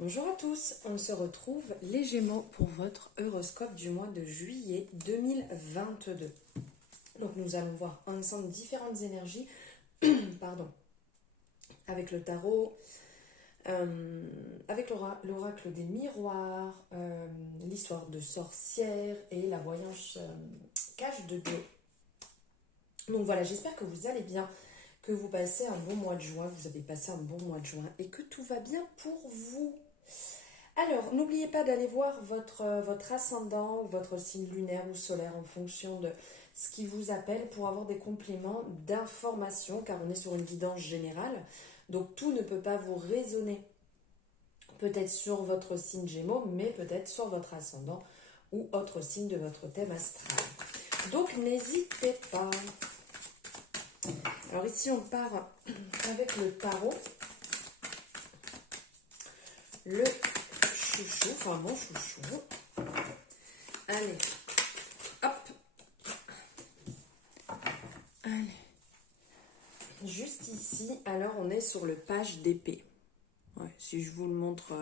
Bonjour à tous, on se retrouve les Gémeaux pour votre horoscope du mois de juillet 2022. Donc nous allons voir ensemble différentes énergies, pardon, avec le tarot, avec l'oracle des miroirs, l'histoire de sorcière et la voyance cache de Dieu. Donc voilà, j'espère que vous allez bien, que vous passez un bon mois de juin, vous avez passé un bon mois de juin et que tout va bien pour vous. Alors, n'oubliez pas d'aller voir votre ascendant ou votre signe lunaire ou solaire en fonction de ce qui vous appelle pour avoir des compléments d'information, car on est sur une guidance générale. Donc, tout ne peut pas vous résonner peut-être sur votre signe Gémeaux, mais peut-être sur votre ascendant ou autre signe de votre thème astral. Donc, n'hésitez pas. Alors ici, on part avec le tarot. Le chouchou, enfin mon chouchou. Allez, hop. Allez. Juste ici, alors on est sur le page d'épée. Ouais, si je vous le montre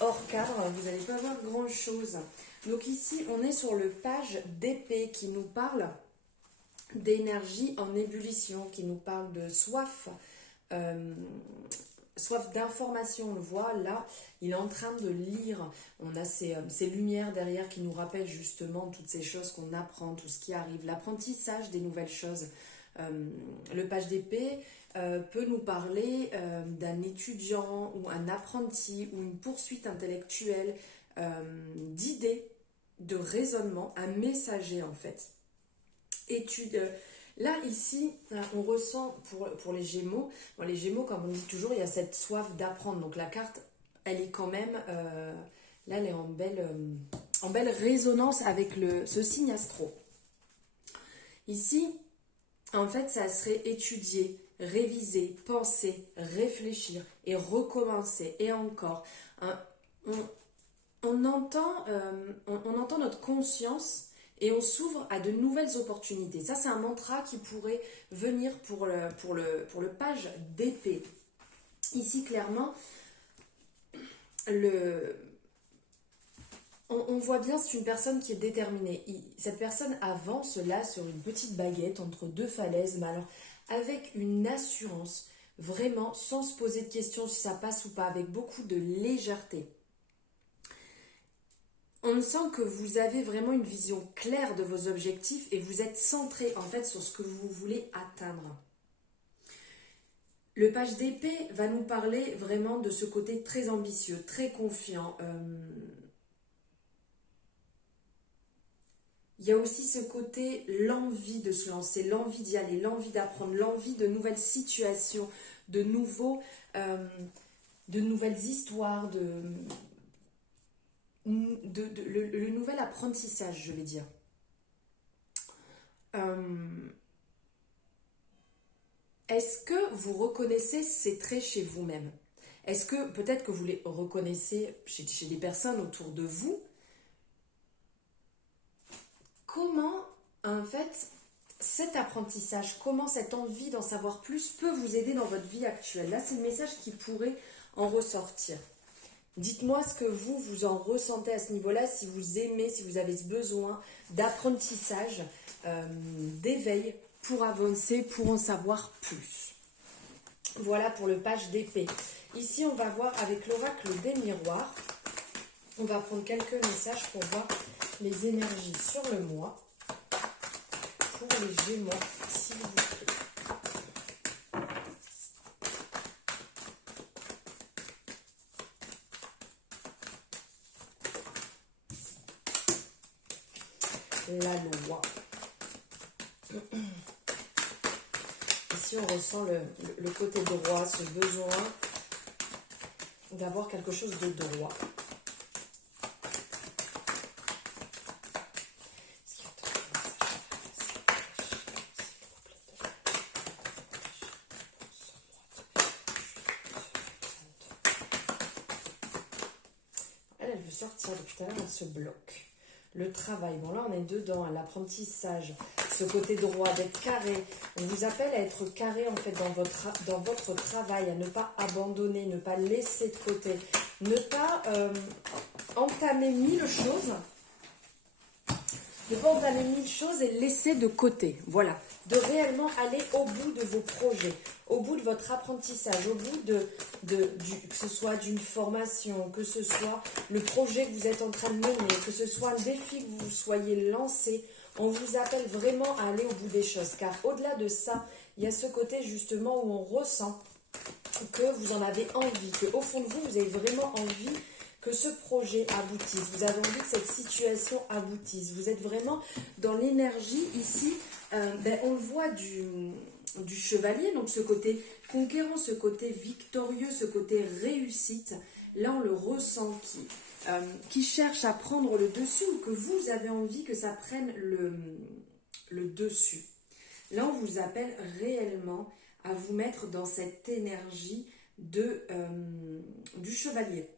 hors cadre, vous n'allez pas voir grand chose. Donc ici, on est sur le page d'épée qui nous parle d'énergie en ébullition, qui nous parle de soif. Soif d'information, on le voit là, il est en train de lire, on a ces lumières derrière qui nous rappellent justement toutes ces choses qu'on apprend, tout ce qui arrive, l'apprentissage des nouvelles choses. Le page d'épée peut nous parler d'un étudiant ou un apprenti ou une poursuite intellectuelle, d'idées, de raisonnement, un messager en fait. Là, ici, on ressent pour les Gémeaux, bon, les Gémeaux, comme on dit toujours, il y a cette soif d'apprendre. Donc la carte, elle est quand même, là, elle est en belle résonance avec ce signe astro. Ici, en fait, ça serait étudier, réviser, penser, réfléchir et recommencer, et encore. On entend notre conscience et on s'ouvre à de nouvelles opportunités. Ça, c'est un mantra qui pourrait venir pour le page d'épée. Ici, clairement, on voit bien, c'est une personne qui est déterminée. Cette personne avance là sur une petite baguette entre deux falaises, mais alors avec une assurance, vraiment, sans se poser de questions si ça passe ou pas, avec beaucoup de légèreté. On sent que vous avez vraiment une vision claire de vos objectifs et vous êtes centré en fait sur ce que vous voulez atteindre. Le page d'épée va nous parler vraiment de ce côté très ambitieux, très confiant. Il y a aussi ce côté, l'envie de se lancer, l'envie d'y aller, l'envie d'apprendre, l'envie de nouvelles situations, de nouvelles histoires, le nouvel apprentissage, je vais dire. Est-ce que vous reconnaissez ces traits chez vous-même? Est-ce que peut-être que vous les reconnaissez chez des personnes autour de vous? Comment, en fait, cet apprentissage, comment cette envie d'en savoir plus peut vous aider dans votre vie actuelle? Là, c'est le message qui pourrait en ressortir. Dites-moi ce que vous en ressentez à ce niveau-là, si vous aimez, si vous avez ce besoin d'apprentissage, d'éveil pour avancer, pour en savoir plus. Voilà pour le page d'épée. Ici, on va voir avec l'oracle des miroirs. On va prendre quelques messages pour voir les énergies sur le mois. Pour les Gémeaux, s'il vous plaît. La loi. Ici, on ressent le côté droit, ce besoin d'avoir quelque chose de droit. Elle veut sortir depuis tout à l'heure, elle se bloque. Le travail, bon là on est dedans, l'apprentissage, ce côté droit, d'être carré. On vous appelle à être carré en fait dans votre travail, à ne pas abandonner, ne pas laisser de côté. Ne pas entamer mille choses. Ne pas entamer mille choses et laisser de côté. Voilà. De réellement aller au bout de vos projets, au bout de votre apprentissage, au bout que ce soit d'une formation, que ce soit le projet que vous êtes en train de mener, que ce soit un défi que vous soyez lancé. On vous appelle vraiment à aller au bout des choses. Car au-delà de ça, il y a ce côté justement où on ressent que vous en avez envie, qu'au fond de vous, vous avez vraiment envie que ce projet aboutisse. Vous avez envie que cette situation aboutisse. Vous êtes vraiment dans l'énergie ici. On le voit du chevalier, donc ce côté conquérant, ce côté victorieux, ce côté réussite. Là, on le ressent qui cherche à prendre le dessus ou que vous avez envie que ça prenne le dessus. Là, on vous appelle réellement à vous mettre dans cette énergie du chevalier.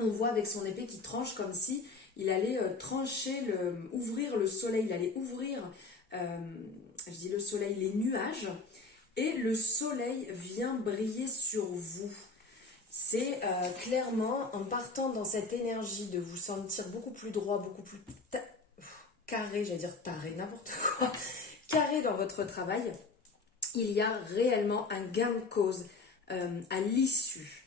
On voit avec son épée qui tranche comme si il allait ouvrir le soleil, il allait ouvrir, je dis le soleil, les nuages, et le soleil vient briller sur vous. C'est clairement en partant dans cette énergie de vous sentir beaucoup plus droit, beaucoup plus carré, j'allais dire taré, n'importe quoi, carré dans votre travail, il y a réellement un gain de cause à l'issue.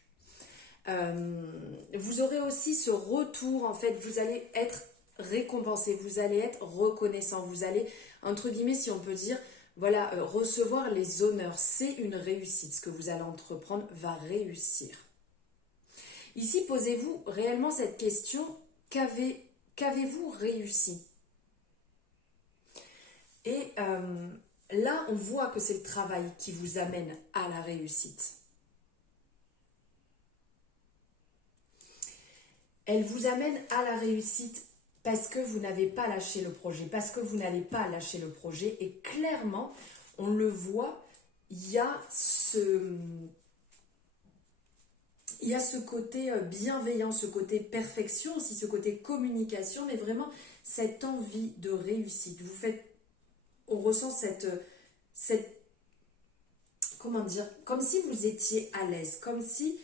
Vous aurez aussi ce retour, en fait, vous allez être récompensé, vous allez être reconnaissant, vous allez, entre guillemets, si on peut dire, voilà, recevoir les honneurs. C'est une réussite, ce que vous allez entreprendre va réussir. Ici, posez-vous réellement cette question, qu'avez-vous réussi? Et là, on voit que c'est le travail qui vous amène à la réussite. Elle vous amène à la réussite parce que vous n'avez pas lâché le projet, parce que vous n'allez pas lâcher le projet. Et clairement, on le voit, il y a ce côté bienveillant, ce côté perfection, aussi ce côté communication, mais vraiment cette envie de réussite. On ressent cette comment dire, comme si vous étiez à l'aise, comme si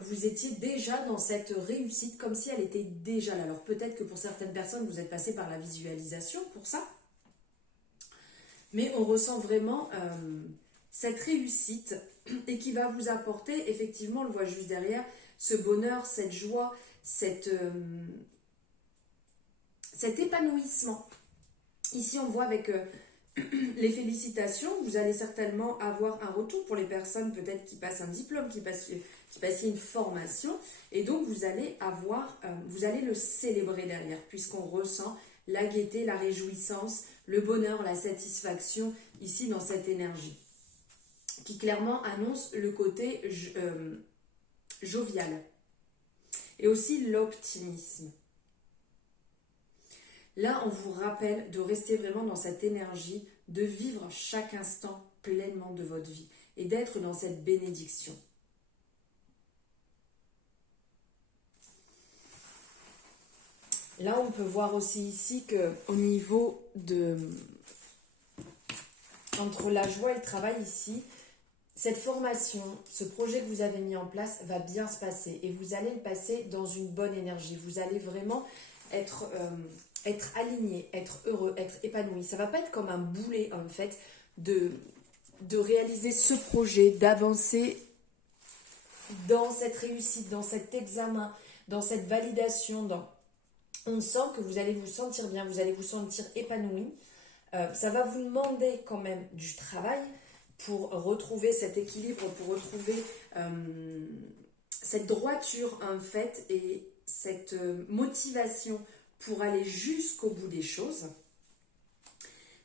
vous étiez déjà dans cette réussite, comme si elle était déjà là. Alors peut-être que pour certaines personnes, vous êtes passé par la visualisation pour ça, mais on ressent vraiment cette réussite et qui va vous apporter, effectivement, on le voit juste derrière, ce bonheur, cette joie, cet épanouissement. Ici, on voit avec les félicitations, vous allez certainement avoir un retour pour les personnes peut-être qui passent un diplôme, qui passent une formation, et donc vous allez le célébrer derrière, puisqu'on ressent la gaieté, la réjouissance, le bonheur, la satisfaction ici dans cette énergie, qui clairement annonce le côté jovial et aussi l'optimisme. Là, on vous rappelle de rester vraiment dans cette énergie, de vivre chaque instant pleinement de votre vie et d'être dans cette bénédiction. Là, on peut voir aussi ici qu'au niveau entre la joie et le travail ici, cette formation, ce projet que vous avez mis en place va bien se passer et vous allez le passer dans une bonne énergie. Vous allez vraiment être aligné, être heureux, être épanoui. Ça ne va pas être comme un boulet en fait de réaliser ce projet, d'avancer dans cette réussite, dans cet examen, dans cette validation. On sent que vous allez vous sentir bien, vous allez vous sentir épanoui. Ça va vous demander quand même du travail pour retrouver cet équilibre, pour retrouver cette droiture en fait et cette motivation pour aller jusqu'au bout des choses.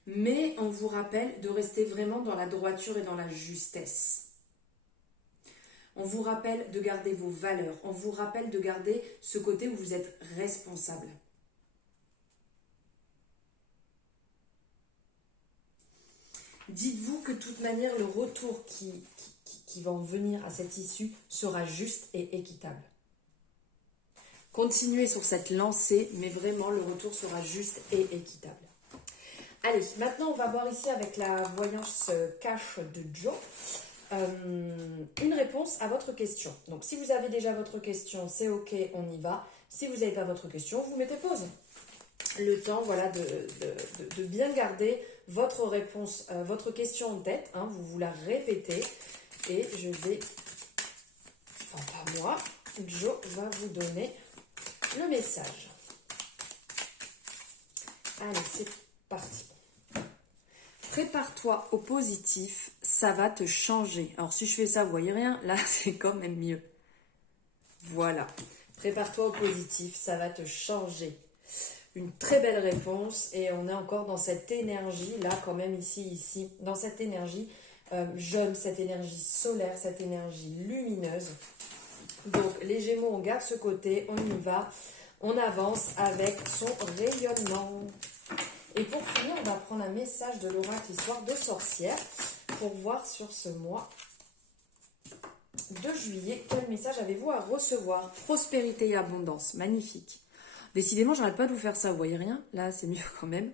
Mais on vous rappelle de rester vraiment dans la droiture et dans la justesse. On vous rappelle de garder vos valeurs. On vous rappelle de garder ce côté où vous êtes responsable. Dites-vous que de toute manière, le retour qui va en venir à cette issue sera juste et équitable. Continuez sur cette lancée, mais vraiment le retour sera juste et équitable. Allez, maintenant on va voir ici avec la voyance cache de Joe. une réponse à votre question. Donc si vous avez déjà votre question, c'est ok, on y va. Si vous n'avez pas votre question, vous mettez pause. Le temps, voilà, de bien garder votre réponse, votre question en tête. Hein, vous la répétez. Et je vais, enfin pas moi, Jo va vous donner le message. Allez, c'est parti. Prépare-toi au positif, ça va te changer. Alors si je fais ça, vous voyez rien, là c'est quand même mieux. Voilà. Prépare-toi au positif, ça va te changer. Une très belle réponse et on est encore dans cette énergie, là quand même ici, dans cette énergie jeune, cette énergie solaire, cette énergie lumineuse. Donc les Gémeaux, on garde ce côté, on y va, on avance avec son rayonnement. Et pour finir, on va prendre un message de l'oracle Histoire de sorcière pour voir sur ce mois de juillet, quel message avez-vous à recevoir? Prospérité et abondance, magnifique. Décidément, j'arrête pas de vous faire ça, vous voyez rien? Là, c'est mieux quand même.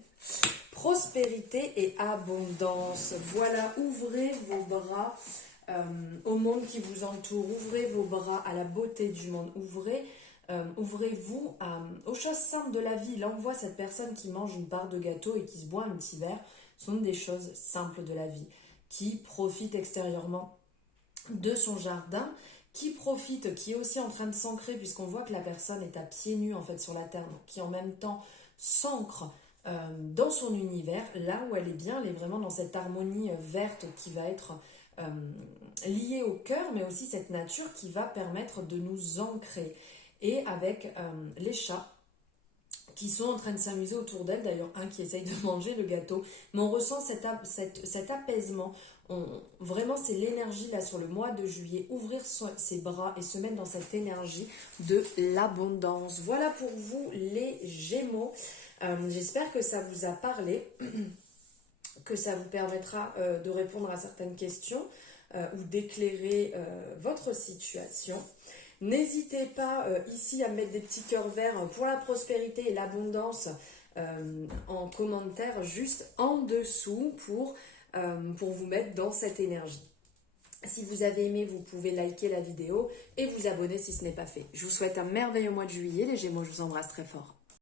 Prospérité et abondance. Voilà, ouvrez vos bras au monde qui vous entoure. Ouvrez vos bras à la beauté du monde. Ouvrez-vous aux choses simples de la vie. Là, on voit cette personne qui mange une part de gâteau et qui se boit un petit verre. Ce sont des choses simples de la vie qui profitent extérieurement de son jardin, qui profite, qui est aussi en train de s'ancrer puisqu'on voit que la personne est à pieds nus en fait sur la terre, donc qui en même temps s'ancre dans son univers, là où elle est bien, elle est vraiment dans cette harmonie verte qui va être liée au cœur, mais aussi cette nature qui va permettre de nous ancrer. Et avec les chats qui sont en train de s'amuser autour d'elle, d'ailleurs un qui essaye de manger le gâteau, mais on ressent cet apaisement. Vraiment, c'est l'énergie là sur le mois de juillet, ouvrir ses bras et se mettre dans cette énergie de l'abondance. Voilà pour vous les Gémeaux. J'espère que ça vous a parlé, que ça vous permettra de répondre à certaines questions ou d'éclairer votre situation. N'hésitez pas ici à mettre des petits cœurs verts pour la prospérité et l'abondance en commentaire juste en dessous pour vous mettre dans cette énergie. Si vous avez aimé, vous pouvez liker la vidéo et vous abonner si ce n'est pas fait. Je vous souhaite un merveilleux mois de juillet, les Gémeaux, je vous embrasse très fort.